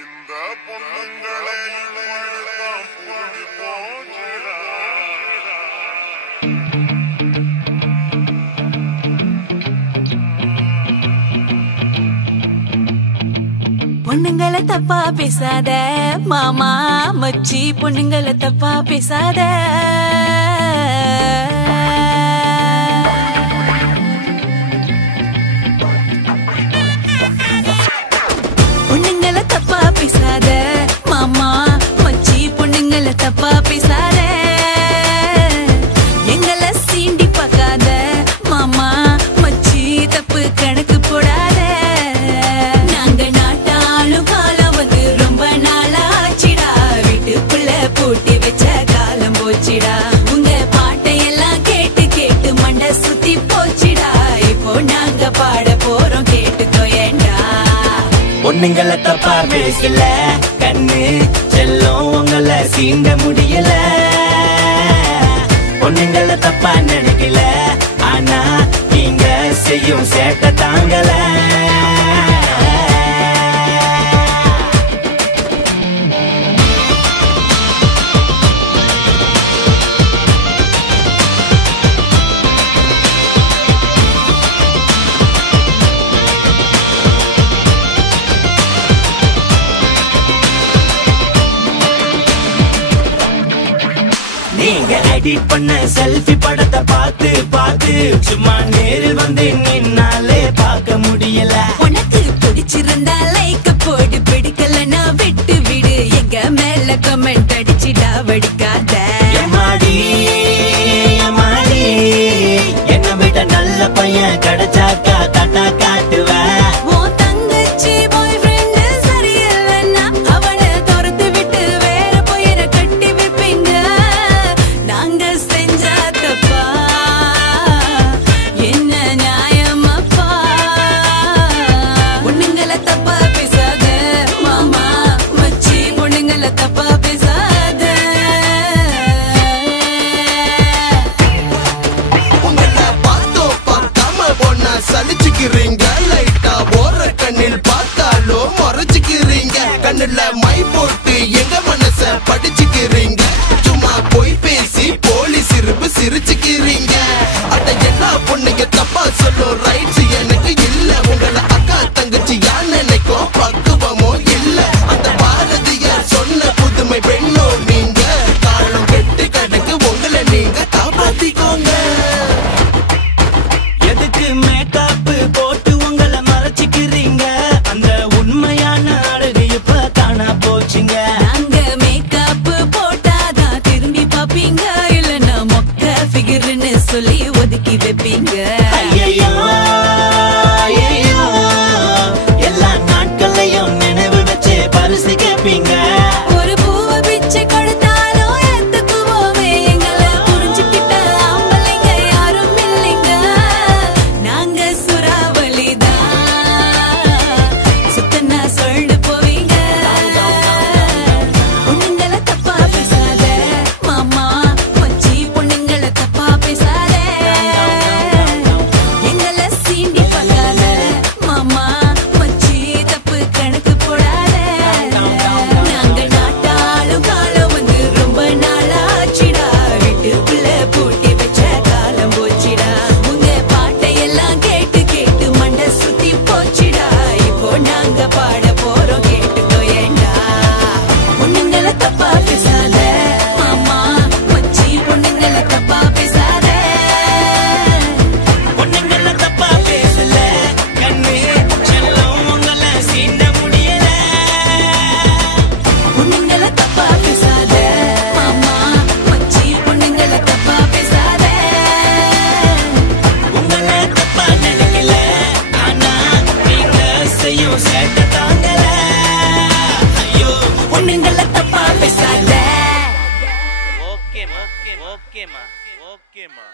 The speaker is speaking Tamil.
இந்த பொண்ணுங்களை இப்படித்தான் புரிஞ்சு போச்சுடா. பொண்ணுங்களை தப்பா பேசாத மாமா மச்சி, பொண்ணுங்களை தப்பா பேசாத. பொண்ணுங்களை தப்பா பேசாத மாமா மச்சி, பொண்ணுங்களை தப்பா பேசாத. எங்களை சீண்டி பார்க்காத மாமா மச்சி, தப்பு கணக்கு போடாத. பூட்டி வச்ச காலம் போச்சிடா, உங்க பாட்டையெல்லாம் கேட்டு கேட்டு மண்ட சுத்தி போச்சிடா. இப்போ நாங்க பாட போறோம் கேட்டுக்கோ ஏண்டா. பொண்ணுங்களை தப்பா பேசல கண்ணு செல்லும், உங்களை சீண்ட முடியல. பொண்ணுங்களை தப்பா நினைக்கல, ஆனா நீங்க செய்யும் சேட்டை தாங்கல. நீங்க எடிட் பண்ண செல்ஃபி படத்தை பார்த்து பார்த்து சும்மா நேரில் வந்து நின்னாலே பார்க்க முடியல. உனக்கு பிடிச்சிருந்தா லைக் போடு, பிடிக்கலன்னா விட்டு விடு. எங்க மேல கமெண்ட் அடிச்சிடா வடிக்காத. எம்மாடி எம்மாடி, என்ன விட நல்ல பையன் கிடைச்சாக்கா தட்டா காட்டுவேன். சலிச்சுக்கிறீங்க லைட்டா ஓர கண்ணில் பார்த்தாலும் மறைச்சுக்கிறீங்க. கண்ணுல மை போட்டு எங்க மனச படிச்சுக்கிறீங்க. சும்மா போய் பேசி போலீஸ் சிரிப்பு சிரிச்சுக்கிறீங்க. அட எல்லா பொண்ணுங்க தப்பா சொல்லும் ரைட்ஸ் எனக்கு இல்ல. உங்களை அக்கா தங்கச்சி யார் நினைக்கும் பக்குவமோ இல்ல. அந்த பாரதியார் சொன்ன புதுமை பெண்ணோ நீங்க. காலம் கெட்டு கணக்கு உங்களை நீங்க காப்பாத்திக்கோங்க. எதுக்கு மேக்கப் போட்டு உங்களை மறைச்சிக்கிறீங்க? அந்த உண்மையான அழகு இப்ப காணா போச்சுங்க. நாங்க மேக்கப் போட்டாதான் திரும்பி பாப்பீங்க, இல்லன்னா மொக்க ஃபிகர்னு சொல்லி ஒதுக்கி வைப்பீங்க. ஐயையோ ஐயையோ, எல்லா நாட்களையும் நினைவு வச்சு பரிசு கேட்பீங்க. ஒரு பூவை பிச்சை கொடுத்தாலும் ஏத்துக்குவோமே, எங்களை புரிஞ்சுக்கிட்ட ஆம்பளைங்க யாரும் இல்லைங்க. நாங்க சுறாவளிதான், சுத்தனா சொல்லு போவீங்க. பொண்ணுங்களை தப்பா பேசாத மாமா மச்சி, பொண்ணுங்களை தப்பா பேசாத. எங்களை சீண்டி பார்க்காத மாமா மச்சி, தப்பு கணக்கு போடாத. நாங்க நாட்டாளும் காலம் வந்து ரொம்ப நாளாச்சிடா, வீட்டுக்குள்ள பூட்டி வச்ச காலம் போச்சிடா. உங்க பாட்டையெல்லாம் கேட்டு கேட்டு மண்ட சுத்தி போச்சிடா. இப்போ நாங்க பாட போறோம் கேட்டுக்கோ ஏண்டா. பொண்ணுங்களை தப்பா பேசாத மாமா மச்சி, பொண்ணுங்களை தப்பா பேசாத. பொண்ணுங்களை தப்பா பேசல கண்ணு செல்லும், உங்களை சீண்ட முடியல. பொண்ணுங்களை தப்பா பேசாத மாமா மச்சி, பொண்ணுங்களை தப்பா பேசாத. உங்களை தப்பா நினைக்கல, ஆனா நீங்க செய்யும் சேட்டை தாங்கல. ஐயோ பொண்ணுங்களை தப்பா பேசாத. ஓகேமா ஓகேமா ஓகேமா ஓகேமா.